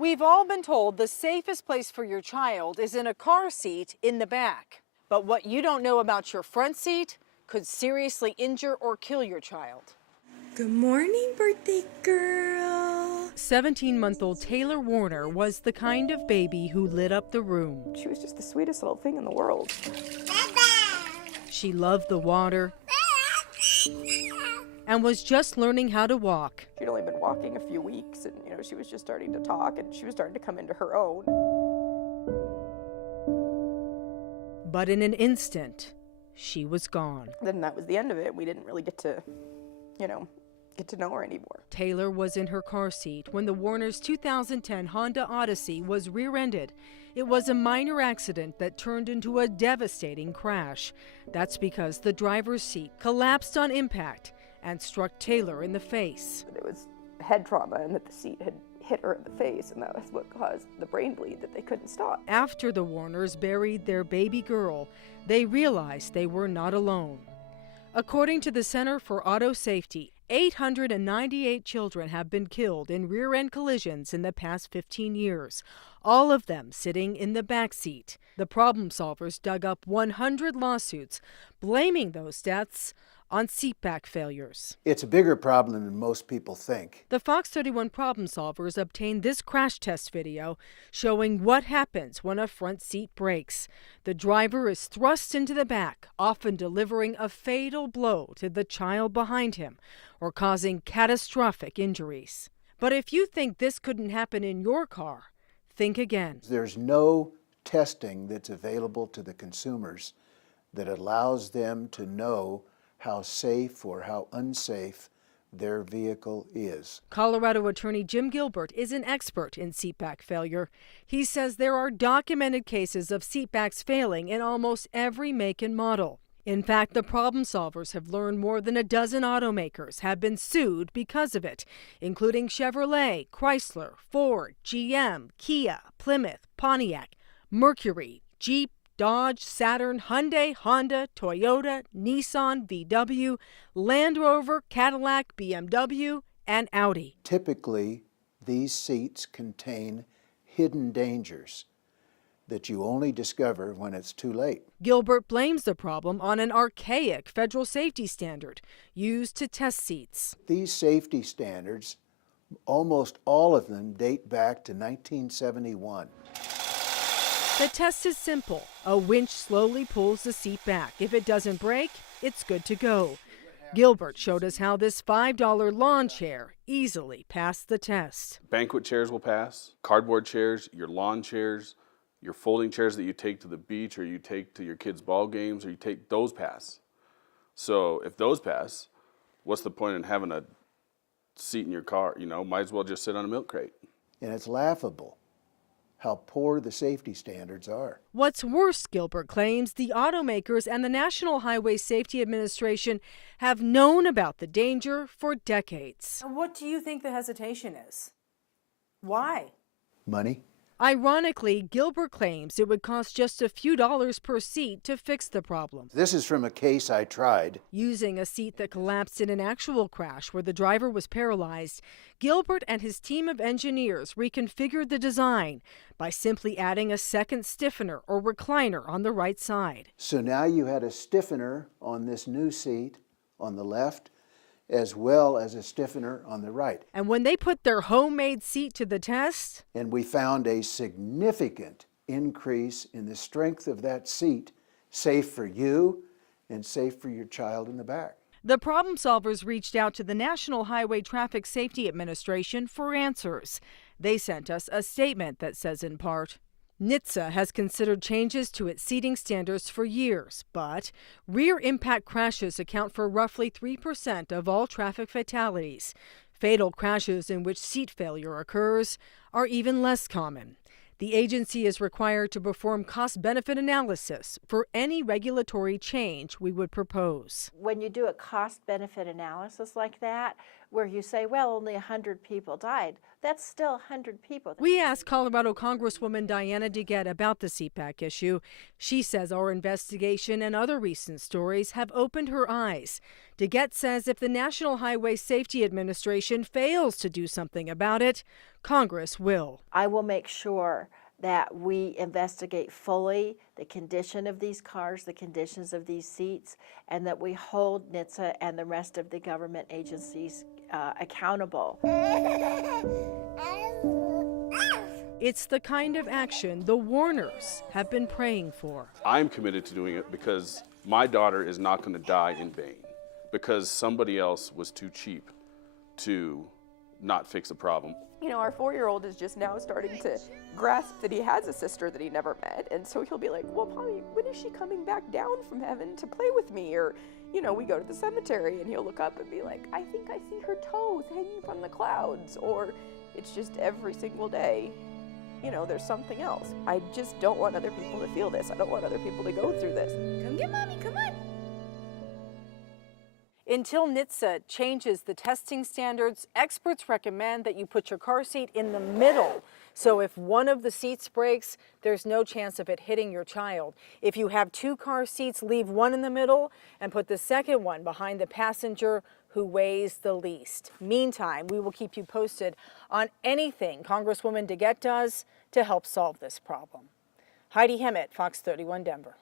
We've all been told the safest place for your child is in a car seat in the back. But what you don't know about your front seat could seriously injure or kill your child. Good morning, birthday girl. 17-month-old Taylor Warner was the kind of baby who lit up the room. She was just the sweetest little thing in the world. She loved the water and was just learning how to walk. She'd only been walking a few weeks, and she was just starting to talk, and she was starting to come into her own. But in an instant, she was gone. Then that was the end of it. We didn't really get to know her anymore. Taylor was in her car seat when the Warners' 2010 Honda Odyssey was rear-ended. It was a minor accident that turned into a devastating crash. That's because the driver's seat collapsed on impact and struck Taylor in the face. It was head trauma, and that the seat had hit her in the face, and that was what caused the brain bleed that they couldn't stop. After the Warners buried their baby girl, they realized they were not alone. According to the Center for Auto Safety, 898 children have been killed in rear-end collisions in the past 15 years, all of them sitting in the back seat. The problem solvers dug up 100 lawsuits, blaming those deaths on seatback failures. It's a bigger problem than most people think. The Fox 31 problem solvers obtained this crash test video showing what happens when a front seat breaks. The driver is thrust into the back, often delivering a fatal blow to the child behind him or causing catastrophic injuries. But if you think this couldn't happen in your car, think again. There's no testing that's available to the consumers that allows them to know how safe or how unsafe their vehicle is. Colorado attorney Jim Gilbert is an expert in seatback failure. He says there are documented cases of seatbacks failing in almost every make and model. In fact, the problem solvers have learned more than a dozen automakers have been sued because of it, including Chevrolet, Chrysler, Ford, GM, Kia, Plymouth, Pontiac, Mercury, Jeep, Dodge, Saturn, Hyundai, Honda, Toyota, Nissan, VW, Land Rover, Cadillac, BMW, and Audi. Typically, these seats contain hidden dangers that you only discover when it's too late. Gilbert blames the problem on an archaic federal safety standard used to test seats. These safety standards, almost all of them date back to 1971. The test is simple. A winch slowly pulls the seat back. If it doesn't break, it's good to go. Gilbert showed us how this $5 lawn chair easily passed the test. Banquet chairs will pass, cardboard chairs, your lawn chairs, your folding chairs that you take to the beach or you take to your kids' ball games, or you take, those pass. So if those pass, what's the point in having a seat in your car? Might as well just sit on a milk crate. And it's laughable how poor the safety standards are. What's worse, Gilbert claims, the automakers and the National Highway Safety Administration have known about the danger for decades. What do you think the hesitation is? Why? Money? Ironically, Gilbert claims it would cost just a few dollars per seat to fix the problem. This is from a case I tried. Using a seat that collapsed in an actual crash where the driver was paralyzed, Gilbert and his team of engineers reconfigured the design by simply adding a second stiffener or recliner on the right side. So now you had a stiffener on this new seat on the left, as well as a stiffener on the right. And when they put their homemade seat to the test, and we found a significant increase in the strength of that seat, safe for you and safe for your child in the back. the problem solvers reached out to the National Highway Traffic Safety Administration for answers. They sent us a statement that says in part, NHTSA has considered changes to its seating standards for years, but rear impact crashes account for roughly 3% of all traffic fatalities. Fatal crashes in which seat failure occurs are even less common. The agency is required to perform cost-benefit analysis for any regulatory change we would propose. When you do a cost-benefit analysis like that, where you say, well, only 100 people died, that's still 100 people. We asked Colorado Congresswoman Diana DeGette about the Seatback issue. She says our investigation and other recent stories have opened her eyes. DeGette says if the National Highway Safety Administration fails to do something about it, Congress will. I will make sure that we investigate fully the condition of these cars, the conditions of these seats, and that we hold NHTSA and the rest of the government agencies accountable. It's the kind of action the Warners have been praying for. I'm committed to doing it because my daughter is not going to die in vain because somebody else was too cheap to not fix a problem. You know, our 4-year-old is just now starting to grasp that he has a sister that he never met. And so he'll be like, well, Mommy, when is she coming back down from heaven to play with me? Or, you know, we go to the cemetery and he'll look up and be like, I think I see her toes hanging from the clouds. Or it's just every single day, you know, there's something else. I just don't want other people to feel this. I don't want other people to go through this. Come get Mommy, come on. Until NHTSA changes the testing standards, experts recommend that you put your car seat in the middle. So if one of the seats breaks, there's no chance of it hitting your child. If you have 2 car seats, leave one in the middle and put the second one behind the passenger who weighs the least. Meantime, we will keep you posted on anything Congresswoman DeGette does to help solve this problem. Heidi Hemmett, Fox 31 Denver.